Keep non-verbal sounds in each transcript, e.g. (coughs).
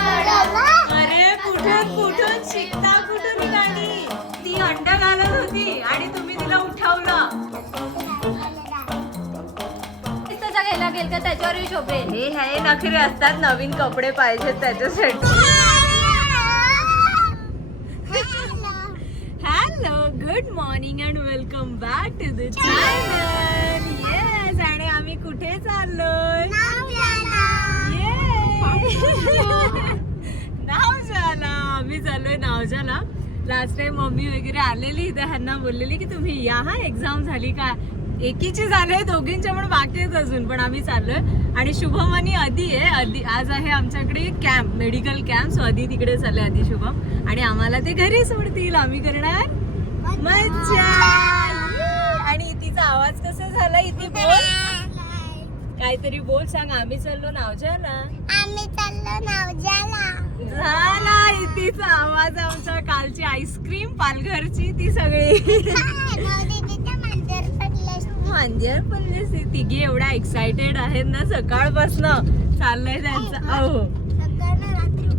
अरे कुठून कुठून शिकता कुठून ही गाणी? ती अंड घालत होती आणि तुम्ही तिला उठवलं. त्याचा घ्यायला गेल का? त्याच्यावरही शोभेल. हे हे नखरे असतात नवीन कपडे पाहिजेत त्याच्यासाठी hello good morning and welcome back to the channel yes आणि आम्ही कुठे चाललोय? नावजाला (laughs) आम्ही चाललोय नावजाला लास्ट टाइम मम्मी वगैरे आलेली ह्यांना बोललेली की तुम्ही या हा एक्झाम झाली का? एकीची झाले दोघींच्या पण बाकी आहेत अजून पण आम्ही चाललोय. आणि शुभम आणि अदी आहे अदी आज आहे आमच्याकडे कॅम्प मेडिकल कॅम्प सो अदी तिकडे चालले अदी शुभम. आणि आम्हाला ते घरी सोडतील. आम्ही करणार? मज्जा! आणि तिचा आवाज कसा झाला? इथे बोल. काहीतरी बोल सांग. आम्ही चाललो नावजाला. आम्ही चाललो नावजाला. झाला इतीचा आवाज आमच्या कालची आईस्क्रीम पालघरची ती सगळी. मांजर पडले. तिघी एवढ्या एक्साइटेड आहेत ना सकाळपासनं. चाललंय त्यांचं. अहो. सगळ्यांना रात्री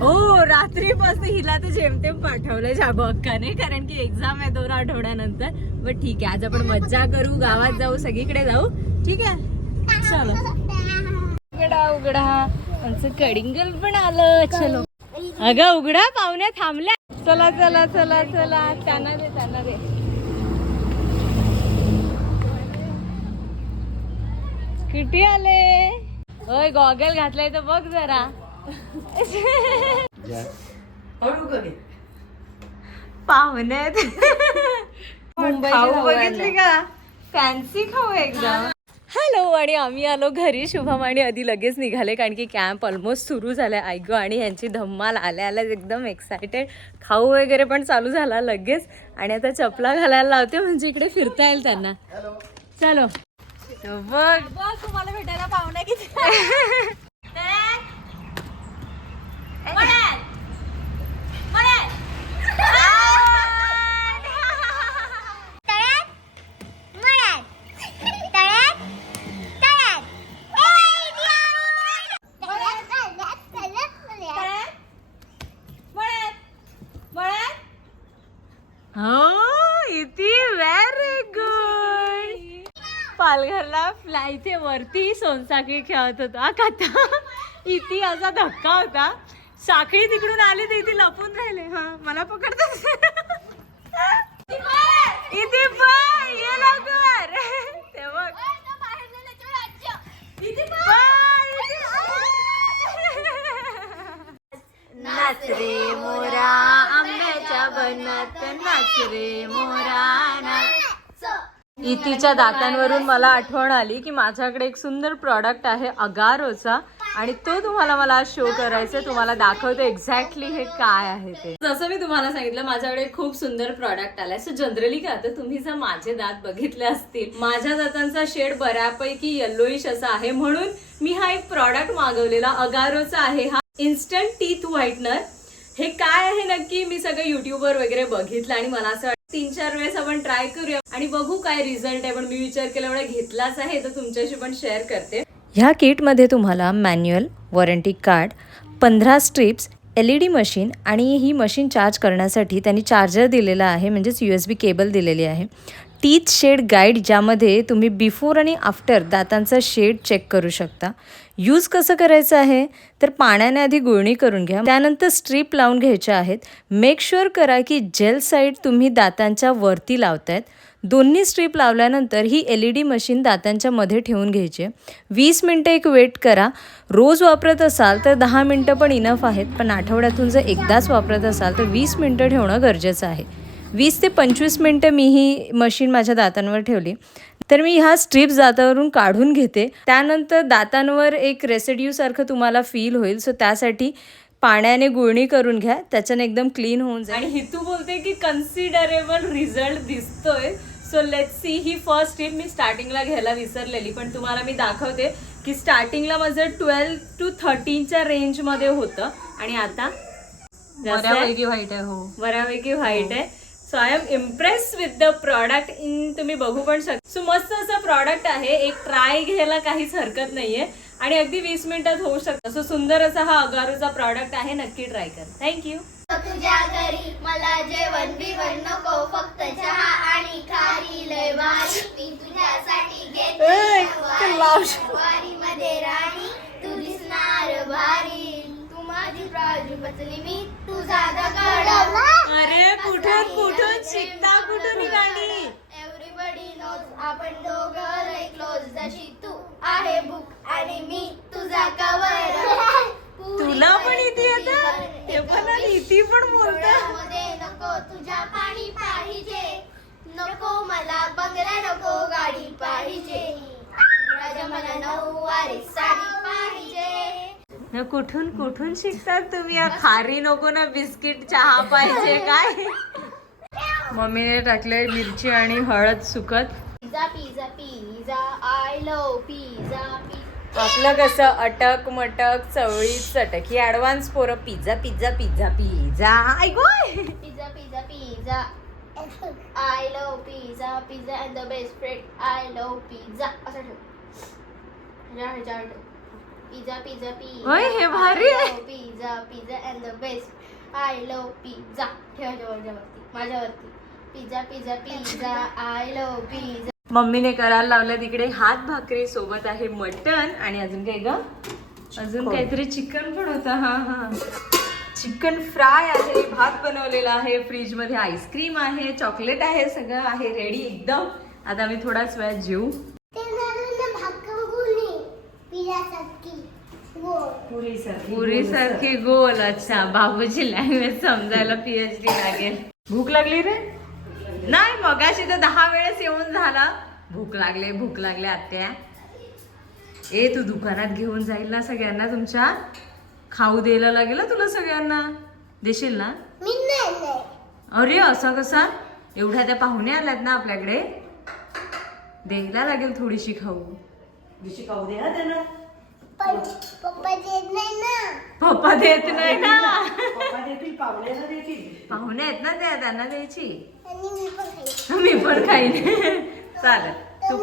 हो रात्रीपासून हिला तर जेमतेम पाठवलंय जाबो अक्काने कारण की एक्झाम आहे दोन आठवड्यानंतर. बट ठीक आहे आज आपण मज्जा करू गावात जाऊ सगळीकडे जाऊ. ठीक आहे? चलो. उघडा उघडा. आमचं कडिंगल पण आलं चलो. अगं उघडा पाहुण्या थांबल्या. चला चला चला चला. त्यांना दे त्यांना दे. किती आले? होय गॉगल घातलाय तर बघ जरा. पाहुणे खाऊ बघितली का? फॅन्सी खाऊ एकदम. हॅलो आणि आम्ही आलो घरी. शुभम आणि आधी लगेच निघाले कारण की कॅम्प ऑलमोस्ट सुरू झालाय. ऐक आणि यांची धम्माल आल्या आल्या एकदम एक्सायटेड खाऊ वगैरे पण चालू झाला लगेच. आणि आता चपला घालायला लावते म्हणजे इकडे फिरता येईल त्यांना. चलो. तो बघ. बघ तुम्हाला भेटायला पाहुण्या किती हो (laughs) पालघरला फ्लाय इथे वरती सोनसाखळी खेळत होतो. हा कथा इथे असा धक्का होता. साखळी तिकडून आली तर इथे लपून राहिले. हा मला पकडत इथे पण ये लवकर. ते नाच रे मोरा आंब्याच्या बनात नाच रे मोरा नाच. इतीच्या दातांवरून मला आठवण आली की माझ्याकडे एक सुंदर प्रॉडक्ट आहे अगारोचा. आणि तो तुम्हाला मला शो करायचा तुम्हाला दाखवतो एक्झॅक्टली हे काय आहे ते. जसं मी तुम्हाला सांगितलं माझ्याकडे खूप सुंदर प्रॉडक्ट आलाय. सो जनरली काय होतं तुम्ही जर माझे दात बघितले असतील माझ्या दातांचा शेड बऱ्यापैकी येल्लोईश असा आहे. म्हणून मी हा एक प्रॉडक्ट मागवलेला अगारोचा आहे. हा इन्स्टंट टीथ व्हाईटनर हे काय आहे नक्की मी सगळं युट्यूबवर वगैरे बघितलं आणि मला असं वाटतं तीन चार वेळेस आपण ट्राय करूया. आणि बघू काय रिझल्ट आहे. पण मी विचार केला एवढा घेतलाच आहे तर तुमच्याशी पण शेअर करते. ह्या किटमध्ये तुम्हाला मॅन्युअल वॉरंटी कार्ड पंधरा strips L E D machine आणि ही मशीन चार्ज करण्यासाठी त्यांनी चार्जर दिलेला आहे म्हणजेच यू एस बी केबल दिलेली आहे. टीथ शेड गाईड ज्यामध्ये तुम्ही बिफोर आणि आफ्टर दातांचा शेड चेक करू शकता. यूज कसं करायचं आहे? तर पाण्याने आधी गुळणी करून घ्या. त्यानंतर स्ट्रीप लावून घ्यायच्या आहेत. मेक शुअर करा की जेल साईड तुम्ही दातांच्या वरती लावतायत. दोन्ही स्ट्रीप लावल्यानंतर ही एल ई डी मशीन दातांच्या मध्ये ठेवून घ्यायची. आहे. वीस मिनटं एक वेट करा. रोज वापरत असाल तर दहा मिनटं पण इनफ आहेत. पण आठवड्यातून जर एकदाच वापरत असाल तर वीस मिनटं ठेवणं गरजेचं आहे. वीस ते पंचवीस मिनटं मी ही मशीन माझ्या दातांवर ठेवली. तर मी ह्या स्ट्रिप्स दातावरून काढून घेते. त्यानंतर दातांवर एक रेसिड्यूसारखं तुम्हाला फील होईल. सो त्यासाठी पाण्याने गुळणी करून घ्या. त्याच्याने एकदम क्लीन होऊन जाईल. आणि हितू बोलते की कन्सिडरेबल रिझल्ट दिसतोय. सो लेट सी ही फर्स्ट टिप मी स्टार्टिंगला घ्यायला विसरलेली पण तुम्हाला मी दाखवते की स्टार्टिंगला माझं ट्वेल्व टू थर्टीनच्या रेंजमध्ये होतं. आणि आता? बऱ्यापैकी वाईट आहे हो. बऱ्यापैकी व्हाईट आहे. So so I am impress with the product in तुम्ही बघू पण शकता सो मस्त असं प्रॉडक्ट आहे. एक ट्राय घ्यायला काहीच हरकत नाहीये. आणि अगदी वीस मिनिटात होऊ शकतं. सो सुंदर असा हा अगारूचा प्रॉडक्ट आहे. नक्की ट्राय कर. थँक्यू तुझ्या घरी मला जेवण बिवण नको. फक्त चहा आणि खारी. मध्ये राणी तू दिसणार भारी. तू माझी प्राजू पत्नी मी तुझा दगड. अरे कुठून कुठून शिकता कुठून गाणी एव्हरीबडी नोज आपण दोघं लय क्लोज जशी तू आहे बुक आणि मी तुझा कवर (laughs) तुला पण इथे येतं? हे पण इथे पण बोलतं? नको तुझ्या पाणी पाहिजे. नको मला बंगला नको गाडी पाहिजे. राजा मला नऊवारी साडी पाहिजे. कुठून कुठून शिकतात तुम्ही? खारी नको ना बिस्किट चहा पाहिजे काय? मम्मीने टाकले मिरची आणि हळद सुकत. Pizza pizza pizza I love आपलं कसं अटक मटक चवळी चटक ही ऍडव्हान्स पोरं पिझ्झा पिझ्झा पिझ्झा पिझ्झा ऐकू pizza pizza pizza I love pizza pizza and the best friend I love pizza असं ठेव. ह्याच्यावर ठेव पिझ्झा पिझ्झा ओय, हे भारी आहे. Pizza pizza and the best I love pizza ठेव ह्याच्यावरती माझ्यावरती. Pizza pizza pizza I love pizza मम्मीने करायला लावलं तिकडे हात भाकरी सोबत आहे मटन आणि अजून काय ग? अजून काहीतरी चिकन पण होतं. हा हा. चिकन फ्राय आहे भात बनवलेला आहे फ्रीजमध्ये आईस्क्रीम आहे चॉकलेट आहे सगळं आहे रेडी एकदम. आता आम्ही थोडाच वेळात जेऊ. पुरी सारखी गोल. अच्छा. बाबूची लँग्वेज समजायला पीएचडी लागेल. भूक लागली रे? नाही मगाशी तर दहा वेळेस येऊन झाला. भूक लागले भूक लागले आत्या. ए तू दुकानात घेऊन जाईल ना सगळ्यांना तुमच्या? खाऊ द्यायला लागेल ना तुला सगळ्यांना? देशील ना? मी नाही नाही अरे असा कसा? एवढ्या त्या पाहुण्या आल्यात ना आपल्याकडे. द्यायला लागेल थोडीशी खाऊ. पण पप्पा देत नाही ना. पप्पा देत नाही ना. पाहुणे आहेत ना त्या त्यांना द्यायची. आणि मी पण खाईन. मी पण खाईन. (laughs) चालेल. तू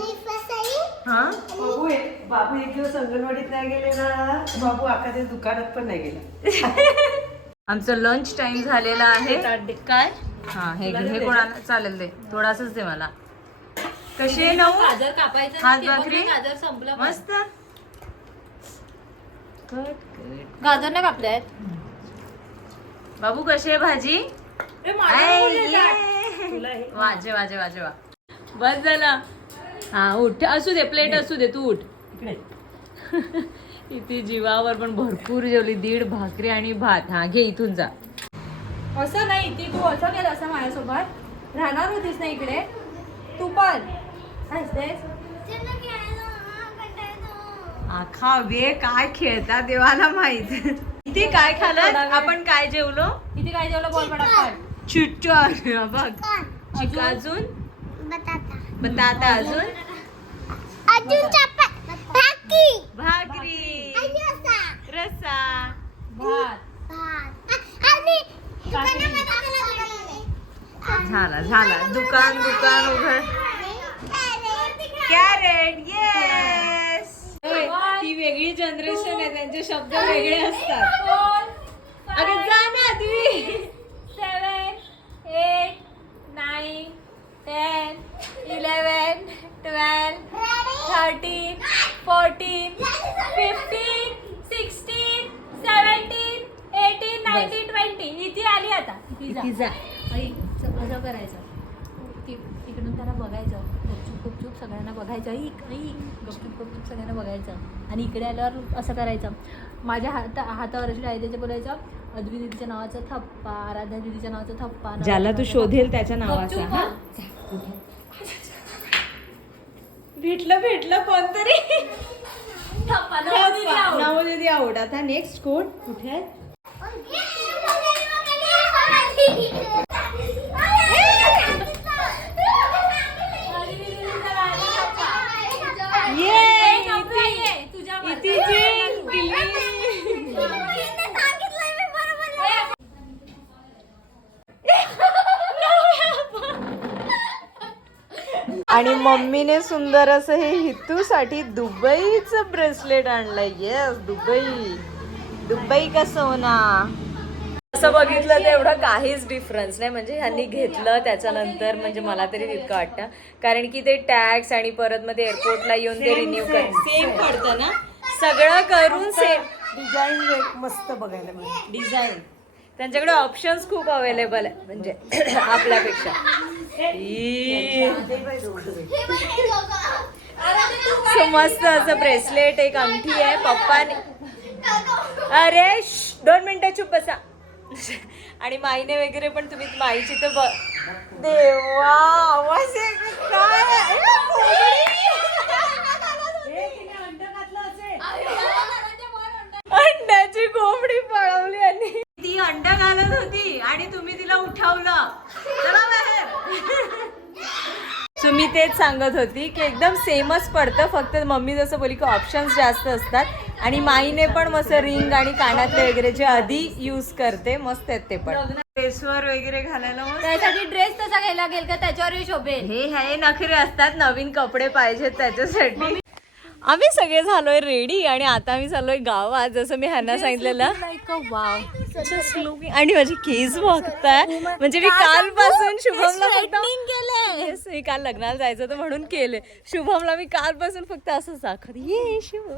हा? बाबू एक बाबू एक दिवस अंगणवाडीत नाही गेले ना बाबू अखाद्या दुकानात पण नाही गेला. (laughs) आमचं लंच टाइम झालेला आहे. काय हा हे हे कोणाला चालेल दे थोडासाच दे मला. कशी आहे नऊ? गाजर कापायचं हात भाकरी? गाजर संपलं. मस्त. गाजर नाही कापतायत बाबू कशी आहे भाजी. वाजे वाजे वाजे वा. बस झाला. हा उठ. असू दे प्लेट असू दे तू उठ. इकडे. (laughs) इथे जीवावर पण भरपूर जेवली दीड भाकरी आणि भात. हा घे इथून जा. असं नाही ती तू असं केलं असं माझ्यासोबत. राहणार होतीस ना इकडे? तू पण. आखा वे काय खेळता देवाला माहीत. इथे काय खाल्लं आपण काय जेवलो? इथे काय जेवलं? बोल पटापट चिट्टर बघ. अजून? बटाटा. बटाटा अजून? अजून चपाती भाकरी. भाकरी. रसा भात. झाला झाला. दुकान दुकान उघड. Carrot yes. ती वेगळी जनरेशन आहे त्यांचे शब्द वेगळे असतात. अरे जा ना तुम्ही इथे जा. आई, असं करायचं. ति- तिकडून त्याला बघायचं. गपचूप गपचूप सगळ्यांना बघायचं. ऐक गपचूप गपचूप सगळ्यांना बघायचं. आणि इकडे आल्यावर असं करायचं. माझ्या हात हातावर अशी आहे त्याचे बोलायचं. अद्वी दिदीच्या नावाचा थप्पा आराध्या दिदीच्या नावाचा थप्पा ज्याला तू शोधेल त्याच्या. नावाचा. हा. भेटलं भेटलं कोणतरी. थप्पा नवोदित लावू. नवोदिती आवड आता नेक्स्ट कोड कुठे आहे अद्वी दिदीचा नावाचा थप्पा. ये ए, नवरा ये, तुझ्या इथे जिंक गेली. आणि मम्मीने सुंदर असं हे हितूसाठी दुबईचं ब्रेसलेट आणलंय. Yes Dubai. दुबई का सोना? असं बघितलं तर एवढं काहीच डिफरन्स नाही. म्हणजे ह्यांनी घेतलं त्याच्यानंतर म्हणजे मला तरी तितकं वाटतं. कारण की ते टॅक्स आणि परत मग ते एअरपोर्टला येऊन ते रिन्यू कर सेम पडतं ना? सगळं करून सेम डिझाईन मस्त बघायला मिळते. डिझाईन त्यांच्याकडे ऑप्शन्स खूप अवेलेबल आहे. म्हणजे (coughs) आपल्यापेक्षा. मस्त असं ब्रेसलेट एक अंगठी आहे पप्पाने. अरे दोन मिनिटं चुप बसा. आणि माईने वगैरे पण तुम्ही माईची तर ब देवा आवाज काय? अंड्याची कोंबडी पळवली आणि ती अंड घालत होती आणि तुम्ही तिला उठवलं. चला बाहेर. सो मी तेच सांगत होती की एकदम सेमच पडतं. फक्त मम्मी जसं बोली की ऑप्शन्स जास्त असतात. आणि माईने पण मस्त रिंग आणि कानातले वगैरे जे आधी यूज करते मस्त आहेत ते पण. ड्रेसवर वगैरे घालायला त्यासाठी ड्रेस तसा घ्यायला गेल का? त्याच्यावर शोभेल. हे हे नखरे असतात. नवीन कपडे पाहिजेत त्याच्यासाठी. आम्ही सगळे झालोय रेडी आणि आता आम्ही चाललोय गावात जसं मी ह्यांना सांगितलेलं. आणि माझी केस बघताय. म्हणजे मी कालपासून शुभमला फक्त मी काल लग्नाला जायचं होतं म्हणून केले शुभमला मी कालपासून फक्त असं दाखवत ये शुभम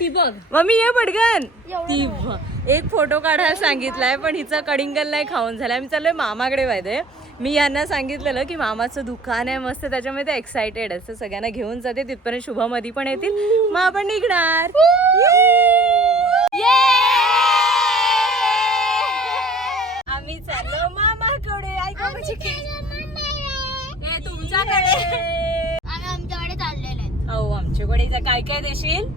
ती बघ. मम्मी ये पटकन. ती व- एक फोटो काढायला सांगितलाय पण हिचा कडिंगल नाही खाऊन झालाय. मी चाललोय मामाकडे पाहिजे मी यांना सांगितलेलं की मामाचं दुकान आहे मस्त त्याच्यामुळे ते एक्सायटेड असतं सगळ्यांना घेऊन जाते तिथपर्यंत शुभमधी पण येतील. मग आपण निघणार. आम्ही चाललो मामाकडे. ऐका तुमच्याकडे. आम्ही आमच्याकडे चाललेले आहेत. हो आमच्याकडे काय काय देशील?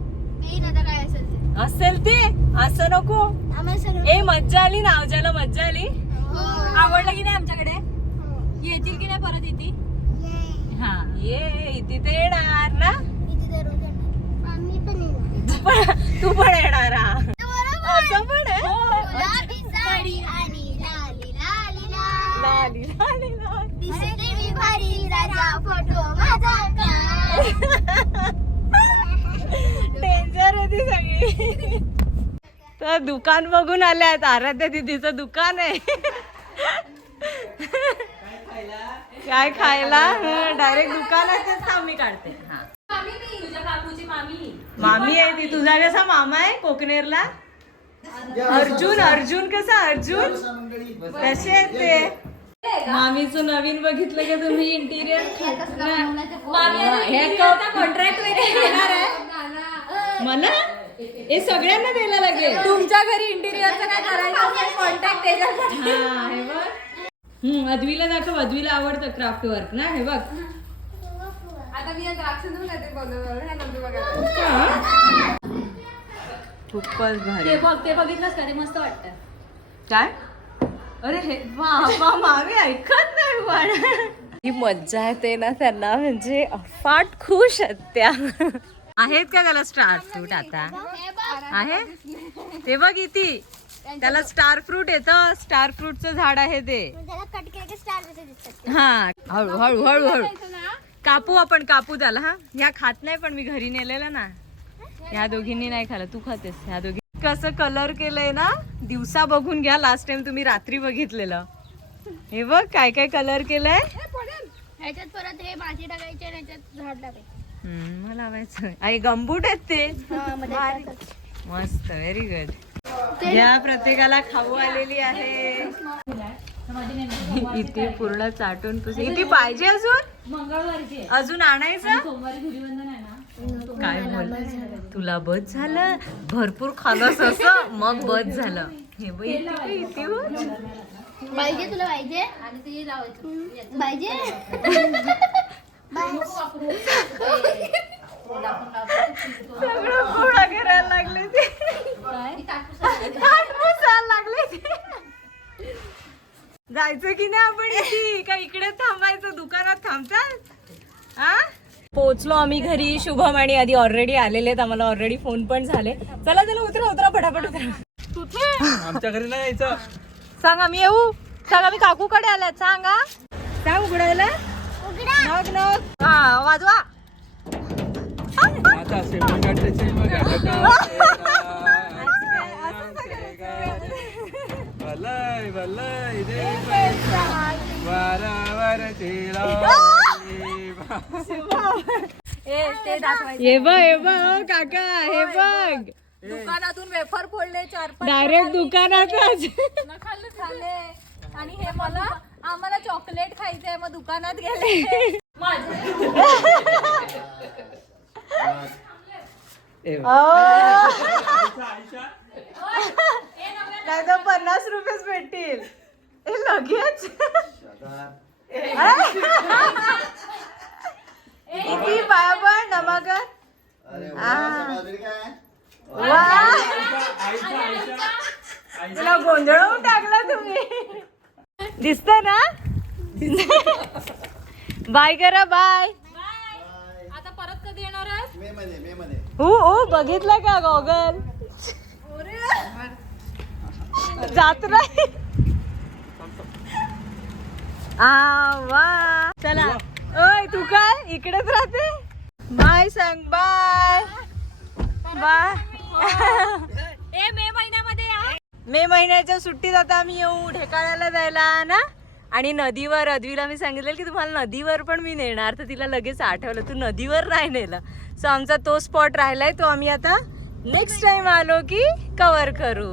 काय असेल असेल ते असं नको. ए मज्जा आली ना ज्याला मज्जा आली? आवडलं की नाही आमच्याकडे? येतील की नाही परत येतील हा. ये इथे ते येणार ना? इथे. तू पण येणार हा. असं पण आहे (laughs) गुलाबी साडी आणि लाली लाली लाल. लाली लाली लाली. दिसते मी भारी राजा फोटो माझा का डेंजर आहे ती सगळी तर दुकान बघून आल्यात आराध्या दिदीचं दुकान आहे. काय खायला? डायरेक्ट दुकानातच मी काढते. हा. मामी मामी आहे ती. तुझा कसा मामा आहे कोकनेरला अर्जुन अर्जुन कसा? अर्जुन? कसे आहेत ते? मामीचं नवीन बघितलं का तुम्ही इंटिरियर मला? हे सगळ्यांना द्यायला लागेल. तुमच्या घरी इंटिरियरचं काय करायचं? कॉन्टॅक्ट त्याच्यात हा हे बघ. हम्म अद्वीला दाखव. अद्वीला आवडतं क्राफ्ट वर्क ना? हे बघ. आता मी द्राक्ष खूपच भारी. ते बघ ते बघितलंस का? ते मस्त वाटतं. काय? अरे हे वा वा मागे ऐकत नाही पण. ही मज्जा येते ना त्यांना म्हणजे अफाट खुश आहेत त्या. आहेत का त्याला स्टार फ्रूट आता? आहे? ते बघ इथे त्याला स्टार फ्रूट येतं. स्टार फ्रूटचं झाड आहे ते. हा हळू हळू हळू हळू. कापू आपण कापू त्याला हा. ह्या खात नाही पण मी घरी नेलेलं ना. ह्या दोघींनी नाही खाल्लं तू खातेस. ह्या दोघी कसं कलर केलंय ना? दिवसा बघून घ्या. लास्ट टाइम तुम्ही रात्री बघितलेलं. हे बघ काय काय कलर केलंय? ह्याच्यात परत हे टाकायची झाड टाकायचं. लावायचं. आणि गंबूट आहेत ते. मस्त व्हेरी गुड या प्रत्येकाला खाऊ आलेली आहे. इथे पूर्ण चाटून पुस इथे पाहिजे अजून? मंगळवारची आहे. अजून आणायचं? सोमवारी धुलीवंदन आहे ना काय बोल तुला बस झालं? भरपूर खालस असं मग बस झालं. हे बघ इथे. पाहिजे तुला पाहिजे? आणि ते लावायचं. पाहिजे? (laughs) सगळं गोळा करायला लागले ते लागले जायचं की नाही आपण इथे? का इकडे थांबायचं? दुकानात थांबतात? हा? पोचलो आम्ही घरी. शुभम आणि आधी ऑलरेडी आलेले आहेत. आम्हाला ऑलरेडी फोन पण झाले. चला चला उतरा उतरा पटापट उतरा. आमच्या घरी नाही यायचं. सांग आम्ही येऊ. सांग आम्ही काकूकडे आलात सांगा. सांग उघडायला. नग नग. हा वाजवा. आता सिमगट सिमगट (laughs) भलय भलय (laughs) दे वारावर (laughs) ए ते दाखवायचं. हे बघ हे बघ हो काका हे बघ. दुकानातून वेफर फोडले चार पाच डायरेक्ट दुकानातच. खाल्ले खाल्ले. आणि हे मला आम्हाला चॉकलेट खायचंय मग दुकानात गेले. नाही तर पन्नास रुपयेच भेटतील. हे लगेच. किती पण नमाकर. तुला गोंधळवून टाकला तुम्ही. दिसत ना? बाय करा बाय. आता परत कधी येणार हो हो बघितलं का गॉगल? जात नाही. वा. चला. ओय तू काय? इकडेच राहते? बाय सांग बाय. बाय. मे महिन्याच्या सुट्टीत आता आम्ही येऊ ढेकाळ्याला जायला ना? आणि नदीवर अदवीला मी सांगितलेलं की तुम्हाला नदीवर पण मी नेणार तर तिला लगेच आठवलं तू नदीवर नाही नेलं. सो आमचा तो स्पॉट राहिलाय तो आम्ही आता नेक्स्ट टाइम आलो की कवर करू.